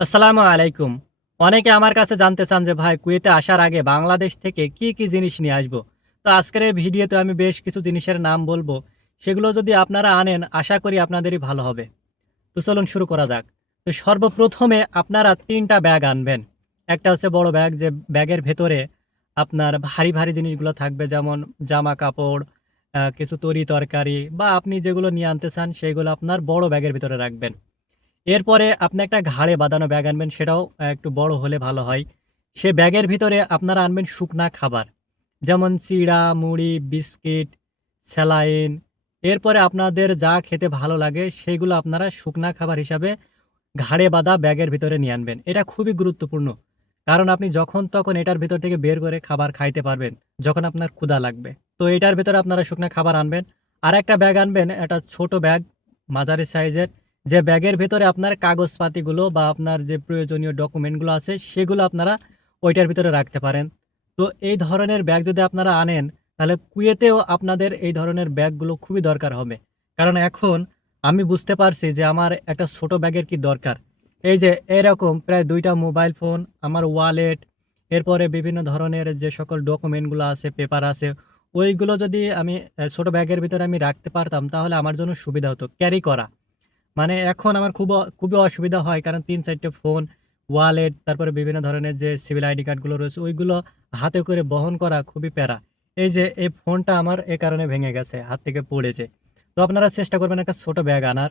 আসসালামু আলাইকুম। অনেকে আমার কাছে জানতে চান যে ভাই কুয়েতে আসার আগে বাংলাদেশ থেকে কি জিনিস নিয়ে আসবো? তো আজকের এই ভিডিওতে আমি বেশ কিছু জিনিসের নাম বলবো। সেগুলো যদি আপনারা আনেন আশা করি আপনাদেরই ভালো হবে। তো চলুন শুরু করা যাক। তো সর্বপ্রথমে আপনারা ৩ টা ব্যাগ আনবেন। একটা হচ্ছে বড় ব্যাগ, যে ব্যাগের ভেতরে আপনার ভারী জিনিসগুলো থাকবে, যেমন জামা-কাপড়, কিছু তরি-তরকারি বা আপনি যেগুলো নিয়ে আনতে চান সেগুলো আপনার বড় ব্যাগের ভিতরে রাখবেন। এরপরে আপনি একটা ঘাড়ে বাঁধানো ব্যাগ আনবেন, সেটাও একটু বড় হলে ভালো হয়। সে ব্যাগের ভিতরে আপনারা আনবেন শুকনা খাবার। যেমন চিড়া, মুড়ি, বিস্কিট, স্যালাইন। এরপরে আপনাদের যা খেতে ভালো লাগে সেগুলো আপনারা শুকনা খাবার হিসাবে ঘাড়ে বাঁধা ব্যাগের ভিতরে নিয়ে আনবেন। এটা খুবই গুরুত্বপূর্ণ। কারণ আপনি যখন তখন এটার ভিতর থেকে বের করে খাবার খাইতে পারবেন, যখন আপনার ক্ষুধা লাগবে। তো এটার ভেতরে আপনারা শুকনা খাবার আনবেন। আরেকটা ব্যাগ আনবেন, একটা ছোট ব্যাগ, মাঝারি সাইজের। যে ব্যাগের ভেতরে আপনার কাগজপাতিগুলো বা আপনার যে প্রয়োজনীয় ডকুমেন্টগুলো আছে সেগুলো আপনারা ওইটার ভিতরে রাখতে পারেন। তো এই ধরনের ব্যাগ যদি আপনারা আনেন, তাহলে কুয়েতেও আপনাদের এই ধরনের ব্যাগগুলো খুবই দরকার হবে। কারণ এখন আমি বুঝতে পারছি যে আমার একটা ছোট ব্যাগের কি দরকার। এই যে এরকম প্রায় ২ টা মোবাইল ফোন, আমার ওয়ালেট, এরপরে বিভিন্ন ধরনের যে সকল ডকুমেন্টগুলো আছে, পেপার আছে, ওইগুলো যদি আমি ছোট ব্যাগের ভিতরে আমি রাখতে পারতাম তাহলে আমার জন্য সুবিধা হতো ক্যারি করা। মানে এখন আমার খুবই অসুবিধা হয়, কারণ ৩-৪ টে ফোন, ওয়ালেট, তারপরে বিভিন্ন ধরনের যে সিভিল আইডি কার্ডগুলো রয়েছে ওইগুলো হাতে করে বহন করা খুবই প্যারা। এই যে এই ফোনটা আমার এ কারণে ভেঙে গেছে, হাত থেকে পড়েছে। তো আপনারা চেষ্টা করবেন একটা ছোট ব্যাগ আনার।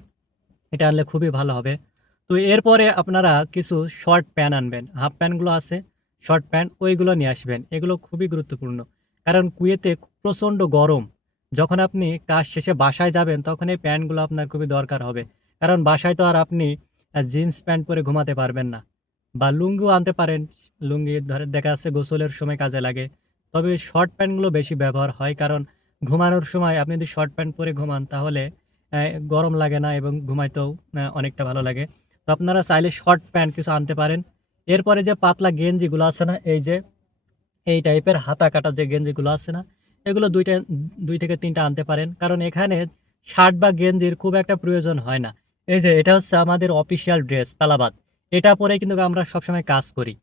এটা আনলে খুবই ভালো হবে। তো এরপরে আপনারা কিছু শর্ট প্যান্ট আনবেন। হাফ প্যান্টগুলো আছে, শর্ট প্যান্ট ওইগুলো নিয়ে আসবেন। এগুলো খুবই গুরুত্বপূর্ণ। কারণ কুয়েতে প্রচণ্ড গরম। যখন আপনি কাজ শেষে বাসায় যাবেন তখন এই প্যান্টগুলো আপনার খুবই দরকার হবে। কারণ বাসায় তো আর আপনি জিন্স প্যান্ট পরে ঘুমাতে পারবেন না। বা লুঙ্গিও আনতে পারেন। লুঙ্গি ধরেন দেখা যাচ্ছে গোসলের সময় কাজে লাগে। তবে শর্ট প্যান্টগুলো বেশি ব্যবহার হয়, কারণ ঘুমানোর সময় আপনি যদি শর্ট প্যান্ট পরে ঘুমান তাহলে অ্যা গরম লাগে না এবং ঘুমাইতেও অনেকটা ভালো লাগে। তো আপনারা চাইলে শর্ট প্যান্ট কিছু আনতে পারেন। এরপরে যে পাতলা গেঞ্জিগুলো আছে না, এই যে এই টাইপের হাতা কাটা যে গেঞ্জিগুলো আছে না, এগুলো ২ থেকে ৩ টা আনতে পারেন। কারণ এখানে শার্ট বা গেঞ্জির খুব একটা প্রয়োজন হয় না। এই যে এটা হচ্ছে আমাদের অফিসিয়াল ড্রেস তালাবাদ। এটা পরেই কিন্তু আমরা সবসময় কাজ করি।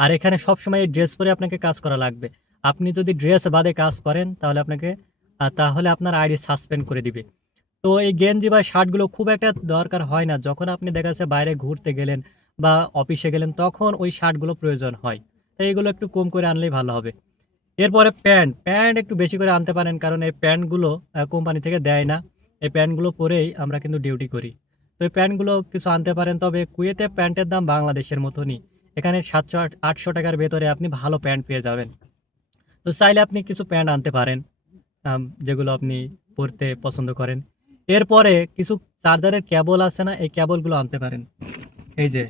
আর এখানে সবসময় এই ড্রেস পরে আপনাকে কাজ করা লাগবে। আপনি যদি ড্রেস বাদে কাজ করেন তাহলে তাহলে আপনার আইডি সাসপেন্ড করে দিবে। তো এই গেঞ্জি বা শার্টগুলো খুব একটা দরকার হয় না। যখন আপনি দেখা যাচ্ছে বাইরে ঘুরতে গেলেন বা অফিসে গেলেন তখন ওই শার্টগুলো প্রয়োজন হয়। তো এগুলো একটু কম করে আনলেই ভালো হবে। এরপরে প্যান্ট একটু বেশি করে আনতে পারেন, কারণ এই প্যান্টগুলো কোম্পানি থেকে দেয় না। এই প্যান্টগুলো পরেই আমরা কিন্তু ডিউটি করি। তো এই প্যান্টগুলো কিছু আনতে পারেন। তবে কুয়েতে প্যান্টের দাম বাংলাদেশের মতনই। এখানে ৭০০-৮০০ টাকার ভেতরে আপনি ভালো প্যান্ট পেয়ে যাবেন। তো চাইলে আপনি কিছু প্যান্ট আনতে পারেন, যেগুলো আপনি পরতে পছন্দ করেন। এরপরে কিছু চার্জারের কেবল আছে না, এই কেবলগুলো আনতে পারেন। এই যে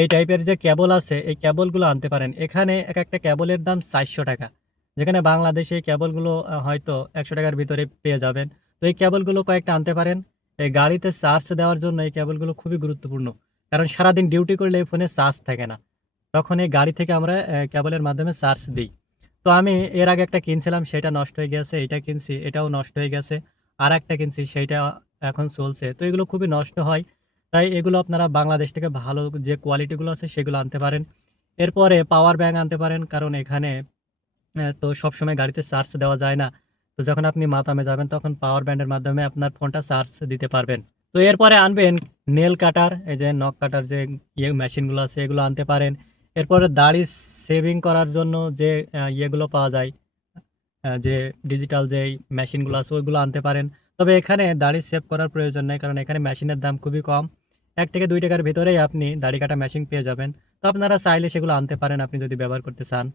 এই টাইপের যে কেবল আছে, এই কেবলগুলো আনতে পারেন। এখানে একেকটা কেবলের দাম ৳৪০০, যেখানে বাংলাদেশে এই কেবলগুলো হয়তো ৳১০০ র ভিতরে পেয়ে যাবেন। তো এই কেবলগুলো কয়েকটা আনতে পারেন। এই গাড়িতে চার্জ দেওয়ার জন্য এই কেবলগুলো খুবই গুরুত্বপূর্ণ। কারণ সারাদিন ডিউটি করলে এই ফোনে চার্জ থাকে না। তখন এই গাড়ি থেকে আমরা কেবলের মাধ্যমে চার্জ দিই। তো আমি এর আগে একটা কিনছিলাম, সেটা নষ্ট হয়ে গেছে। এইটা কিনছি, এটাও নষ্ট হয়ে গেছে। আরেকটা কিনছি, সেইটা এখন চলছে। তো এগুলো খুবই নষ্ট হয়। তাই এগুলো আপনারা বাংলাদেশ থেকে ভালো যে কোয়ালিটিগুলো আছে সেগুলো আনতে পারেন। এরপরে পাওয়ার ব্যাংক আনতে পারেন, কারণ এখানে তো সবসময় গাড়িতে চার্জ দেওয়া যায় না। তো যখন আপনি মাতামে যাবেন তখন পাওয়ার ব্যান্ডের মাধ্যমে আপনার ফোনটা চার্জ দিতে পারবেন। তো এরপরে আনবেন নেল কাটার, এই যে নখ কাটার যে মেশিনগুলো আছে এগুলো আনতে পারেন। এরপরে দাড়ি শেভিং করার জন্য যে ইয়েগুলো পাওয়া যায়, যে ডিজিটাল যেই মেশিনগুলো আছে ওইগুলো আনতে পারেন। তবে এখানে দাড়ি সেভ করার প্রয়োজন নাই, কারণ এখানে মেশিনের দাম খুবই কম। ৳১ থেকে ৳২ র ভেতরেই আপনি দাড়ি কাটা মেশিন পেয়ে যাবেন। তো আপনারা চাইলে সেগুলো আনতে পারেন আপনি যদি ব্যবহার করতে চান।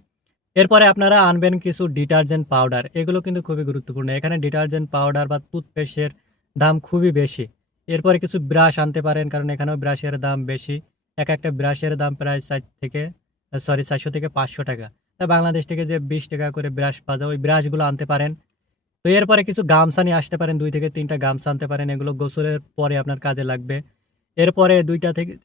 এরপরে আপনারা আনবেন কিছু ডিটারজেন্ট পাউডার। এগুলো কিন্তু খুবই গুরুত্বপূর্ণ। এখানে ডিটারজেন্ট পাউডার বা টুথপেস্টের দাম খুবই বেশি। এরপরে কিছু ব্রাশ আনতে পারেন, কারণ এখানেও ব্রাশের দাম বেশি। একেকটা ব্রাশের দাম প্রায় ৳৪০০ থেকে ৳৫০০। বাংলাদেশ থেকে যে ৳২০ করে ব্রাশ পাওয়া যায় ওই ব্রাশগুলো আনতে পারেন। তো এরপরে কিছু গামছা নিয়ে আসতে পারেন, ২ থেকে ৩ টা গামছা আনতে পারেন। এগুলো গোসলের পরে আপনার কাজে লাগবে। এরপরে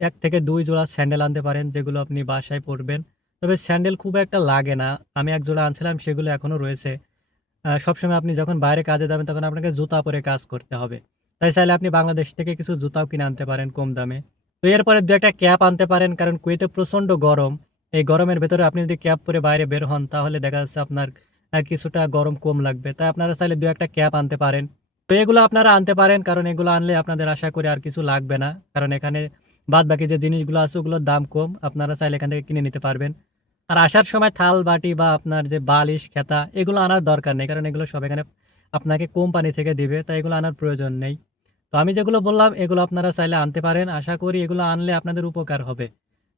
১ থেকে ২ জোড়া স্যান্ডেল আনতে পারেন, যেগুলো আপনি বাসায় পরবেন। তবে স্যান্ডেল খুব একটা লাগে না। আমি ১ জোড়া আনছিলাম, সেগুলো এখনো রয়েছে। সবসময় আপনি যখন বাইরে কাজে যাবেন তখন আপনাকে জুতা পরে কাজ করতে হবে। তাই চাইলে আপনি বাংলাদেশ থেকে কিছু জুতাও কিনে আনতে পারেন কম দামে। তো এরপরে ২-১ টা ক্যাপ আনতে পারেন, কারণ কুয়েতে প্রচণ্ড গরম। এই গরমের ভেতরে আপনি যদি ক্যাপ পরে বাইরে বের হন তাহলে দেখা যাচ্ছে আপনার কিছুটা গরম কম লাগবে। তাই আপনারা চাইলে ২-১ টা ক্যাপ আনতে পারেন। তো এগুলো আপনারা আনতে পারেন, কারণ এগুলো আনলে আপনাদের আশা করি আর কিছু লাগবে না। কারণ এখানে বাদবাকি যে জিনিসগুলো আছে ওগুলোর দাম কম। আপনারা চাইলে এখান থেকে কিনে নিতে পারবেন। আর আসার সময় থাল, বাটি বা আপনার যে বালিশ, খেতা এগুলো আনার দরকার নেই। কারণ এগুলো সব এখানে আপনাকে কোম্পানি থেকে দিবে। তাই এগুলো আনার প্রয়োজন নেই। তো আমি যেগুলো বললাম এগুলো আপনারা চাইলে আনতে পারেন। আশা করি এগুলো আনলে আপনাদের উপকার হবে।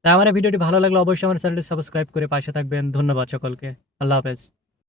তাই আমার এই ভিডিওটি ভালো লাগলে অবশ্যই আমার চ্যানেলটি সাবস্ক্রাইব করে পাশে থাকবেন। ধন্যবাদ সকলকে। আল্লাহ হাফেজ।